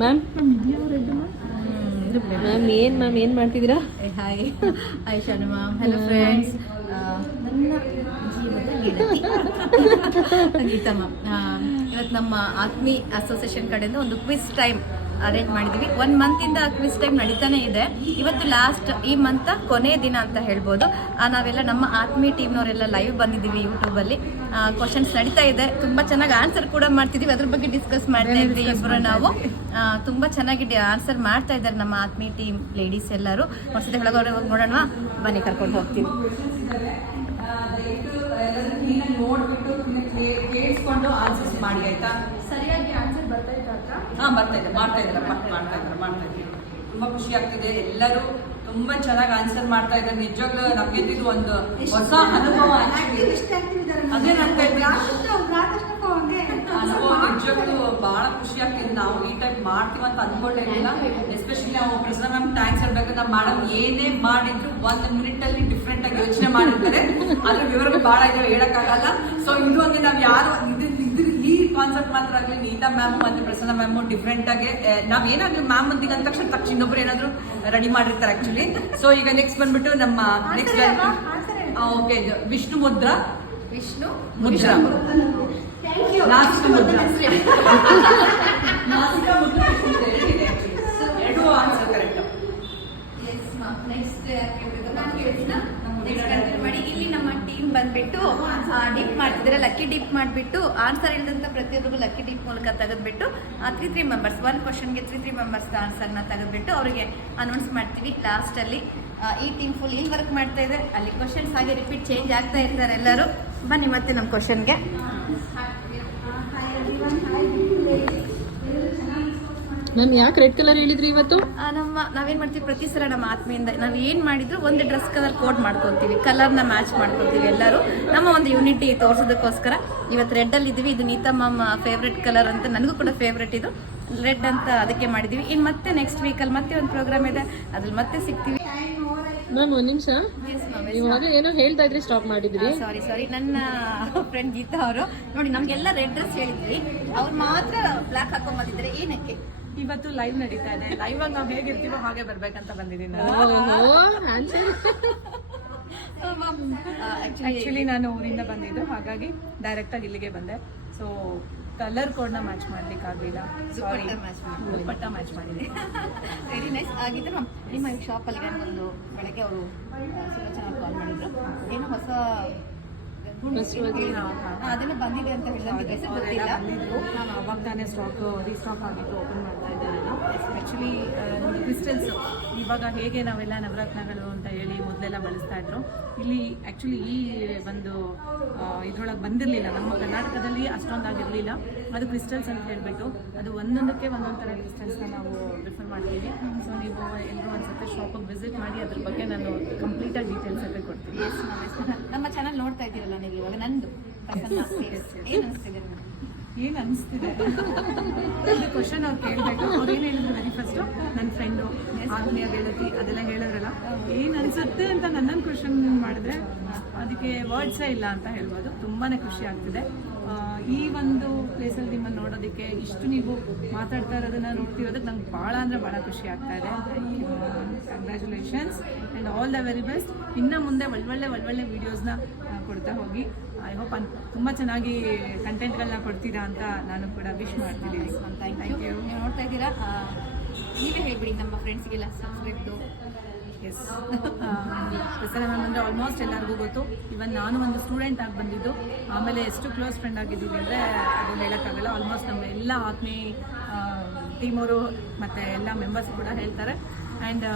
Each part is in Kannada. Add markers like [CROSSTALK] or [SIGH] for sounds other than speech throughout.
ಮ್ಯಾಮ್ ಮ್ಯಾಮ್ ಏನು ಮ್ಯಾಮ್ ಏನು ಮಾಡ್ತಿದ್ದೀರಾ? Hi hi Shanu ma'am hello friends ನನ್ನ ಜೀವದ ಗೆಳತಿ ಗೀತಾ ಮ್ಯಾಮ್ ಇವತ್ತು ನಮ್ಮ ಆತ್ಮಿ ಅಸೋಸಿಯೇಷನ್ ಕಡೆಯಿಂದ ಒಂದು ಕ್ವಿಸ್ ಟೈಮ್ ಅರೇಂಜ್ ಮಾಡಿದ್ವಿ. ಒನ್ ಮಂತಿಂದ ಕ್ವಿಸ್ ಟೈಮ್ ನಡೀತಾನೆ ಇದೆ. ಇವತ್ತು ಲಾಸ್ಟ್ ಈ ಮಂತ್ ಕೊನೆಯ ದಿನ ಅಂತ ಹೇಳ್ಬೋದು. ಆ, ನಾವೆಲ್ಲ ನಮ್ಮ ಆತ್ಮೀಯ ಟೀಮ್ನವರೆಲ್ಲ ಲೈವ್ ಬಂದಿದ್ದೀವಿ ಯೂಟ್ಯೂಬಲ್ಲಿ ಕ್ವಶನ್ಸ್ ನಡೀತಾ ಇದೆ. ತುಂಬ ಚೆನ್ನಾಗಿ ಆನ್ಸರ್ ಕೂಡ ಮಾಡ್ತಿದ್ದೀವಿ. ಅದ್ರ ಬಗ್ಗೆ ಡಿಸ್ಕಸ್ ಮಾಡ್ತಾ ಇದ್ವಿ ಇಬ್ಬರು ನಾವು. ತುಂಬ ಚೆನ್ನಾಗಿ ಆನ್ಸರ್ ಮಾಡ್ತಾ ಇದ್ದಾರೆ ನಮ್ಮ ಆತ್ಮೀಯ ಟೀಮ್ ಲೇಡೀಸ್ ಎಲ್ಲರೂ. ಹೊಸದ ಒಳಗಡೆ ಹೋಗಿ ನೋಡೋಣ. ಬನ್ನಿ ಕರ್ಕೊಂಡು ಹೋಗ್ತೀವಿ. ನೋಡ್ಬಿಟ್ಟು ಕೇಳಿಸ್ಕೊಂಡು ಆನ್ಸರ್ಸ್ ಮಾಡಿ ಆಯ್ತಾ? ಸರಿಯಾಗಿ ಇದೆ ಹಾ ಬರ್ತಾ ಇದೆ ಮಾಡ್ತಾ ಇದ್ದಾರೆ ಮಾಡ್ತಾ ಇದ್ದಾರೆ ಮಾಡ್ತಾ ಇದ್ದಾರೆ ತುಂಬಾ ಖುಷಿ ಆಗ್ತಿದೆ. ಎಲ್ಲರೂ ತುಂಬಾ ಚೆನ್ನಾಗಿ ಆನ್ಸರ್ ಮಾಡ್ತಾ ಇದ್ದಾರೆ ನಿಜವಾಗ್ಲೂ ನಮ್ಗೆ ಇದು ಒಂದು ಹೊಸ ಅನುಭವ. ಅದೇ ನಾನು ಅನುಭವ ನಿಜವಾಗ್ಲೂ ಬಹಳ ಖುಷಿ ಆಗ್ತಿದೆ. ನಾವು ಈ ಟೈಪ್ ಮಾಡ್ತೀವಿ ಅಂತ ಅನ್ಕೊಂಡೇ ಇಲ್ಲ. ಎಸ್ಪೆಷಲಿ ನಾವು ಪ್ರಸನ್ನ ಮ್ಯಾಮ್ ಥ್ಯಾಂಕ್ಸ್ ಹೇಳ್ಬೇಕು. ನಮ್ಮ ಮೇಡಮ್ ಏನೇ ಮಾಡಿದ್ರು ಒಂದ್ ಮಿನಿಟ್ ಅಲ್ಲಿ ಡಿಫ್ರೆಂಟ್ ಆಗಿ ಯೋಚನೆ ಮಾಡಿರ್ತಾರೆ. ಅದ್ರ ವಿವರಗಳು ಬಹಳ ಇದಾವೆ ಹೇಳಕ್ಕಾಗಲ್ಲ. ಸೊ ಇದು ಒಂದು ನಾವ್ ಯಾರು ಕಾನ್ಸೆಪ್ಟ್ ಮಾತ್ರ ಆಗಲಿ ನೀತಾ ಮ್ಯಾಮ್ ಮತ್ತೆ ಪ್ರಸನ್ನ ಮ್ಯಾಮ್ ಡಿಫ್ರೆಂಟ್ ಆಗಿ ಏನಾಗಲಿ ನಾವ್ ಏನಾಗ್ಲಿ ಮ್ಯಾಮ್ ಅಂದಿಗೆ ಅಂದ ತಕ್ಷಣ ತಕ್ಷಣ ಇನ್ನೊಬ್ರು ಏನಾದ್ರು ರೆಡಿ ಮಾಡಿರ್ತಾರೆ ಆಕ್ಚುಲಿ ಸೊ ಈಗ ನೆಕ್ಸ್ಟ್ ಬಂದ್ಬಿಟ್ಟು ನಮ್ಮ ನೆಕ್ಸ್ಟ್ ಓಕೆ ವಿಷ್ಣು ಮುದ್ರ. ವಿಷ್ಣು ಮುದ್ರ. actually. ಎರಡು ಆನ್ಸರ್ ಕರೆಕ್ಟ್ ನೆಕ್ಸ್ಟ್ ಮಾಡಿ ಇಲ್ಲಿ ನಮ್ಮ ಟೀಮ್ ಬಂದ್ಬಿಟ್ಟು ಡಿಪ್ ಮಾಡ್ತಿದ್ರೆ ಲಕ್ಕಿ ಡಿಪ್ ಮಾಡಿಬಿಟ್ಟು ಆನ್ಸರ್ ಹೇಳಿದಂಥ ಪ್ರತಿಯೊಬ್ಬರಿಗೂ ಲಕ್ಕಿ ಡಿಪ್ ಮೂಲಕ ತೆಗೆದ್ಬಿಟ್ಟು ತ್ರೀ ತ್ರೀ ಮೆಂಬರ್ಸ್ ಒನ್ ಕ್ವಶನ್ಗೆ ತ್ರೀ ತ್ರೀ ಮೆಂಬರ್ಸ್ ಆನ್ಸರ್ನ ತೆಗೆದ್ಬಿಟ್ಟು ಅವರಿಗೆ ಅನೌನ್ಸ್ ಮಾಡ್ತೀವಿ ಲಾಸ್ಟಲ್ಲಿ ಈ ಟೀಮ್ ಫುಲ್ ಇಲ್ಲಿ ವರ್ಕ್ ಮಾಡ್ತಾ ಇದೆ. ಅಲ್ಲಿ ಕ್ವಶನ್ಸ್ ಹಾಗೆ ರಿಪೀಟ್ ಚೇಂಜ್ ಆಗ್ತಾ ಇರ್ತಾರೆ ಎಲ್ಲರೂ. ಬನ್ನಿ ಮತ್ತೆ ನಮ್ಮ ಕ್ವಶನ್ಗೆ ಮ್ಯಾಮ್ ಯಾಕೆ ರೆಡ್ ಕಲರ್ ಹೇಳಿದ್ರಿ ಇವತ್ತು? ಆ, ನಮ್ಮ ನಾವೇನ್ ಮಾಡ್ತೀವಿ ಪ್ರತಿ ಸಲ ನಮ್ಮ ಆತ್ಮೆಯಿಂದ ನಾವು ಏನ್ ಮಾಡಿದ್ರು ಒಂದು ಡ್ರೆಸ್ ಕಲರ್ ಕೋಡ್ ಮಾಡ್ಕೊತೀವಿ ಕಲರ್ನ ಮ್ಯಾಚ್ ಮಾಡ್ಕೊತೀವಿ ಎಲ್ಲರೂ. ನಮ್ಮ ಒಂದು ಯೂನಿಟಿ ತೋರ್ಸೋದಕ್ಕೋಸ್ಕರ ಇವತ್ತು ರೆಡ್ ಅಲ್ಲಿ ಇದೀವಿ. ಇದು ನೀತಾ ಫೇವ್ರೆಟ್ ಕಲರ್ ಅಂತ ನನಗೂ ಕೂಡ ಫೇವ್ರೆಟ್ ಇದು. ರೆಡ್ ಅಂತ ಅದಕ್ಕೆ ಮಾಡಿದೀವಿ. ಇನ್ನು ಮತ್ತೆ ನೆಕ್ಸ್ಟ್ ವೀಕಲ್ಲಿ ಮತ್ತೆ ಒಂದು ಪ್ರೋಗ್ರಾಮ್ ಇದೆ. ಅದ್ರಲ್ಲಿ ಮತ್ತೆ ಸಿಗ್ತೀವಿ. ಮ್ಯಾಮ್ ಒಂದ್ ನಿಮಿಷ. ಇವಾಗ ಏನೋ ಹೇಳ್ತಾ ಇದ್ರಿ ಸ್ಟಾಪ್ ಮಾಡಿದ್ರಿ. ಸಾರಿ ಸಾರಿ ನನ್ನ ಫ್ರೆಂಡ್ ಗೀತಾ ಅವರು ನೋಡಿ ನಮ್ಗೆಲ್ಲ ರೆಡ್ ಡ್ರೆಸ್ ಹೇಳಿದ್ರಿ. ಅವ್ರು ಮಾತ್ರ ಬ್ಲಾಕ್ ಹಾಕೊಂಡ್ ಬಂದಿದ್ರೆ ಏನಕ್ಕೆ? ಇವತ್ತು ಲೈವ್ ನಡೀತಾ ಇದೆ. ಲೈವ್ ಆಗಿ ನಾವು ಹೇಗಿರ್ತೀವೋ ಹಾಗೆ ಬರ್ಬೇಕಂತ ಬಂದಿದ್ದೀನಿ ಆಕ್ಚುಲಿ ನಾನು ಊರಿಂದ ಬಂದಿದ್ದು. ಹಾಗಾಗಿ ಡೈರೆಕ್ಟ್ ಆಗಿ ಇಲ್ಲಿಗೆ ಬಂದೆ. ಸೊ ಕಲರ್ ಕೋಡ್ನ ಮ್ಯಾಚ್ ಮಾಡ್ಲಿಕ್ಕೆ ಆಗಲಿಲ್ಲ. ಸಾರಿ ದುಪ್ಪಟ್ಟ. ದುಪ್ಪಟ್ಟ ಮ್ಯಾಚ್ ಮಾಡಿದೆ. ವೆರಿ ನೈಸ್ ಆಗಿದ್ರೆ ಮ್ಯಾಮ್ ನಿಮ್ಮ ಈ ಶಾಪಲ್ಲಿ ಒಂದು ಬೆಳಗ್ಗೆ ಅವರು ಚೆನ್ನಾಗಿ ಕಾಲ್ ಮಾಡಿದ್ರು. ಏನು ಹೊಸ ಅದೆಲ್ಲ ಬಂದಿದೆ ಅಂತ ಹೇಳಿದ್ರೆ ನಾನು ಅವಾಗ ತಾನೇ ಸ್ಟಾಕ್ ರೀಸ್ಟಾಕ್ ಆಗಿತ್ತು ಓಪನ್ ಮಾಡ್ತಾ ಇದ್ದೆ ನಾನು ಆ್ಯಕ್ಚುಲಿ ಕ್ರಿಸ್ಟಲ್ಸ್ ಇವಾಗ ಹೇಗೆ ನಾವೆಲ್ಲ ನವರತ್ನಗಳು ಅಂತ ಹೇಳಿ ಮೊದಲೆಲ್ಲ ಬಳಸ್ತಾ ಇದ್ರು. ಇಲ್ಲಿ ಆ್ಯಕ್ಚುಲಿ ಈ ಒಂದು ಇದ್ರೊಳಗೆ ಬಂದಿರಲಿಲ್ಲ. ನಮ್ಮ ಕರ್ನಾಟಕದಲ್ಲಿ ಅಷ್ಟೊಂದಾಗಿರಲಿಲ್ಲ. ಅದು ಕ್ರಿಸ್ಟಲ್ಸ್ ಅಂತ ಹೇಳಿಬಿಟ್ಟು ಅದು ಒಂದೊಂದಕ್ಕೆ ಒಂದೊಂದು ಥರ ಕ್ರಿಸ್ಟಲ್ಸ್ನ ನಾವು ಪ್ರಿಫರ್ ಮಾಡ್ತೀವಿ. ಸೊ ನೀವು ಎಲ್ಲರೂ ಒಂದ್ಸತಿ ಶಾಪಿಗೆ ವಿಸಿಟ್ ಮಾಡಿ ಅದ್ರ ಬಗ್ಗೆ ನಾನು ಕಂಪ್ಲೀಟಾಗಿ ಡೀಟೇಲ್ಸ್ ಅಂತ ಕೊಡ್ತೀನಿ. ಇದ್ದೀರಲ್ಲ ನೀವು ಇವಾಗ ನಂದು. ಏನು ಅನಿಸ್ತಿದೆ ಏನು ಅನಿಸ್ತಿದೆ? ಇದು ಕ್ವಶನ್ ಅವ್ರು ಕೇಳಬೇಕು. ಅವ್ರು ಏನು ಹೇಳಿದ್ರು ವೆರಿ ಫಸ್ಟು ನನ್ನ ಫ್ರೆಂಡು ಆತ್ಮೀಯ ಗೆಳತಿ ಅದೆಲ್ಲ ಹೇಳಿದ್ರಲ್ಲ? ಏನು ಅನ್ಸುತ್ತೆ ಅಂತ ನನ್ನನ್ನು ಕ್ವಶನ್ ಮಾಡಿದ್ರೆ ಅದಕ್ಕೆ ವರ್ಡ್ಸೇ ಇಲ್ಲ ಅಂತ ಹೇಳ್ಬೋದು. ತುಂಬಾ ಖುಷಿ ಆಗ್ತಿದೆ. ಈ ಒಂದು ಪ್ಲೇಸಲ್ಲಿ ನಿಮ್ಮನ್ನು ನೋಡೋದಕ್ಕೆ ಇಷ್ಟು ನೀವು ಮಾತಾಡ್ತಾ ಇರೋದನ್ನ ನೋಡ್ತಿರೋದಕ್ಕೆ ನಂಗೆ ಭಾಳ ಅಂದರೆ ಭಾಳ ಖುಷಿ ಆಗ್ತಾ ಇದೆ. Congratulations and all the very best ಇನ್ನು ಮುಂದೆ ಒಳ್ಳೊಳ್ಳೆ ಒಳ್ಳೊಳ್ಳೆ ವೀಡಿಯೋಸ್ನ ಕೊಡ್ತಾ ಹೋಗಿ. ಐ ಹೋಪ್ ಅನ್ ತುಂಬ ಚೆನ್ನಾಗಿ ಕಂಟೆಂಟ್ಗಳನ್ನ ಕೊಡ್ತೀರಾ ಅಂತ ನಾನು ಕೂಡ ವಿಶ್ ಮಾಡ್ತಿದ್ದೀನಿ. ಥ್ಯಾಂಕ್ ಯು ನೀವು ನೋಡ್ತಾ ಇದ್ದೀರಾ? ನೀವೇ ಹೇಳ್ಬಿಡಿ ನಮ್ಮ ಫ್ರೆಂಡ್ಸ್ಗೆಲ್ಲ ಸಬ್ಸ್ಕ್ರೈಬ್ದು ಎಸ್ ಪ್ರಸನ್ನ ಮ್ಯಾಮ್ ಅಂದರೆ ಆಲ್ಮೋಸ್ಟ್ ಎಲ್ಲರಿಗೂ ಗೊತ್ತು. ಇವನ್ ನಾನು ಒಂದು ಸ್ಟೂಡೆಂಟ್ ಆಗಿ ಬಂದಿದ್ದು. ಆಮೇಲೆ ಎಷ್ಟು ಕ್ಲೋಸ್ ಫ್ರೆಂಡ್ ಆಗಿದ್ದೀವಿ ಅಂದರೆ ಅದು ಹೇಳೋಕ್ಕಾಗಲ್ಲ. ಆಲ್ಮೋಸ್ಟ್ ನಮ್ಮ ಎಲ್ಲ ಆತ್ಮೀ ಟೀಮವರು ಮತ್ತು ಎಲ್ಲ ಮೆಂಬರ್ಸ್ ಕೂಡ ಹೇಳ್ತಾರೆ. ಆ್ಯಂಡ್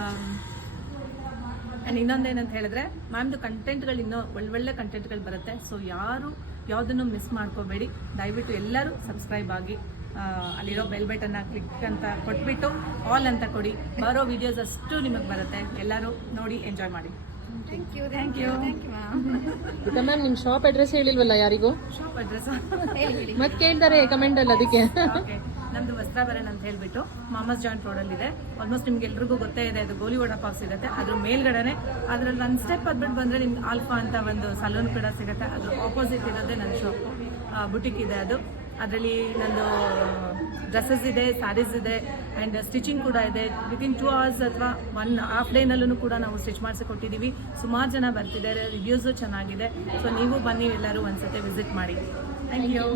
ಆ್ಯಂಡ್ ಇನ್ನೊಂದೇನಂತ ಹೇಳಿದ್ರೆ ಮ್ಯಾಮ್ದು ಕಂಟೆಂಟ್ಗಳು ಇನ್ನೂ ಒಳ್ಳೊಳ್ಳೆ ಕಂಟೆಂಟ್ಗಳು ಬರುತ್ತೆ. ಸೊ ಯಾರು ಯಾವುದನ್ನು ಮಿಸ್ ಮಾಡ್ಕೋಬೇಡಿ. ದಯವಿಟ್ಟು ಎಲ್ಲರೂ ಸಬ್ಸ್ಕ್ರೈಬ್ ಆಗಿ ಅಲ್ಲಿರೋ ಬೆಲ್ ಬಟನ್ನ ಕ್ಲಿಕ್ ಅಂತ ಕೊಟ್ಬಿಟ್ಟು ಆಲ್ ಅಂತ ಕೊಡಿ. ಬರೋ ವಿಡಿಯೋಸ್ ಅಷ್ಟು ನಿಮಗೆ ಬರುತ್ತೆ. ಎಲ್ಲರೂ ನೋಡಿ ಎಂಜಾಯ್ ಮಾಡಿ. Thank you thank you thank you ma'am ನಿಮ್ಮ ನಿಮ್ ಶಾಪ್ ಅಡ್ರೆಸ್ ಹೇಳಿಲ್ವಲ್ಲ ಯಾರಿಗೂ? ಶಾಪ್ ಅಡ್ರೆಸ್ [LAUGHS] ಹೇಳಿ ಹೇಳಿ. ಮತ್ ಕೇಳ್ತಾರೆ ಕಮೆಂಟ್ ಅಲ್ಲಿ ಅದಕ್ಕೆ. ನಮ್ದು ವಸ್ತ್ರಾಭರಣ ಅಂತ ಹೇಳ್ಬಿಟ್ಟು ಮಾಮಸ್ ಜಾಯಿಂಟ್ ರೋಡಲ್ಲಿದೆ ಆಲ್ಮೋಸ್ಟ್ ನಿಮ್ಗೆ ಎಲ್ರಿಗೂ ಗೊತ್ತೇ ಇದೆ, ಅದು ಗೋಲಿ ವಡಾ ಪಾವ್ ಸಿಗುತ್ತೆ. ಅದ್ರ ಮೇಲ್ಗಡೆನೆ ಅದ್ರಲ್ಲಿ ಒಂದು ಸ್ಟೆಪ್ ಅದ್ಬಿಟ್ಟು ಬಂದರೆ ನಿಮ್ಗೆ ಆಲ್ಫಾ ಅಂತ ಒಂದು ಸಲೂನ್ ಕೂಡ ಸಿಗುತ್ತೆ. ಅದ್ರ ಆಪೋಸಿಟ್ ಇರೋದೇ ನನ್ನ ಶಾಪು ಬುಟಿಕ್ ಇದೆ ಅದು. ಅದರಲ್ಲಿ ನಂದು ಡ್ರೆಸ್ಸಸ್ ಇದೆ ಸ್ಯಾರೀಸ್ ಇದೆ ಆ್ಯಂಡ್ ಸ್ಟಿಚಿಂಗ್ ಕೂಡ ಇದೆ. ವಿತಿನ್ ಟೂ ಅವರ್ಸ್ ಅಥವಾ ಒನ್ ಹಾಫ್ ಡೇನಲ್ಲೂ ಕೂಡ ನಾವು ಸ್ಟಿಚ್ ಮಾಡಿಸಿ ಕೊಟ್ಟಿದ್ದೀವಿ ಸುಮಾರು ಜನ ಬರ್ತಿದ್ದಾರೆ ರಿವ್ಯೂಸು ಚೆನ್ನಾಗಿದೆ. ಸೊ ನೀವು ಬನ್ನಿ ಎಲ್ಲರೂ ಒಂದ್ಸತಿ ವಿಸಿಟ್ ಮಾಡಿ. ಥ್ಯಾಂಕ್ ಯು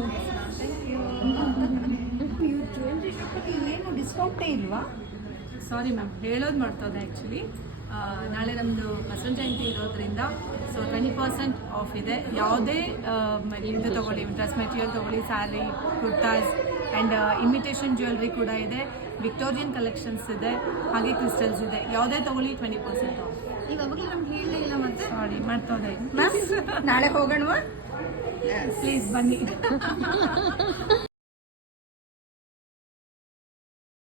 ಡಿಸ್ಕೌಂಟೇ ಇಲ್ವಾ? ಸಾರಿ ಮ್ಯಾಮ್ ಹೇಳೋದು ಮಾಡ್ತದೆ ಆ್ಯಕ್ಚುಲಿ ನಾಳೆ ನಮ್ಮದು ಬಸವನ ಜಯಂತಿ ಇರೋದ್ರಿಂದ ಸೊ ಟ್ವೆಂಟಿ ಪರ್ಸೆಂಟ್ ಆಫ್ ಇದೆ. ಯಾವುದೇ ಇದು ತೊಗೊಳ್ಳಿ ಡ್ರೆಸ್ ಮೆಟೀರಿಯಲ್ ತೊಗೊಳ್ಳಿ sari kurtas and imitation jewellery ಕೂಡ ಇದೆ. ವಿಕ್ಟೋರಿಯನ್ ಕಲೆಕ್ಷನ್ಸ್ ಇದೆ ಹಾಗೆ ಕ್ರಿಸ್ಟಲ್ಸ್ ಇದೆ. ಯಾವುದೇ ತೊಗೊಳ್ಳಿ ಟ್ವೆಂಟಿ ಪರ್ಸೆಂಟ್ ಆಫ್ ಈಗ ಅವಾಗಲೇ ನಮ್ಗೆ ಹೇಳಲೇ ಇಲ್ಲ ಮತ್ತೆ? ಸಾರಿ ಮಾಡ್ತಾ ನಾಳೆ ಹೋಗೋಣವಾ? ಪ್ಲೀಸ್ ಬನ್ನಿ. [LAUGHS]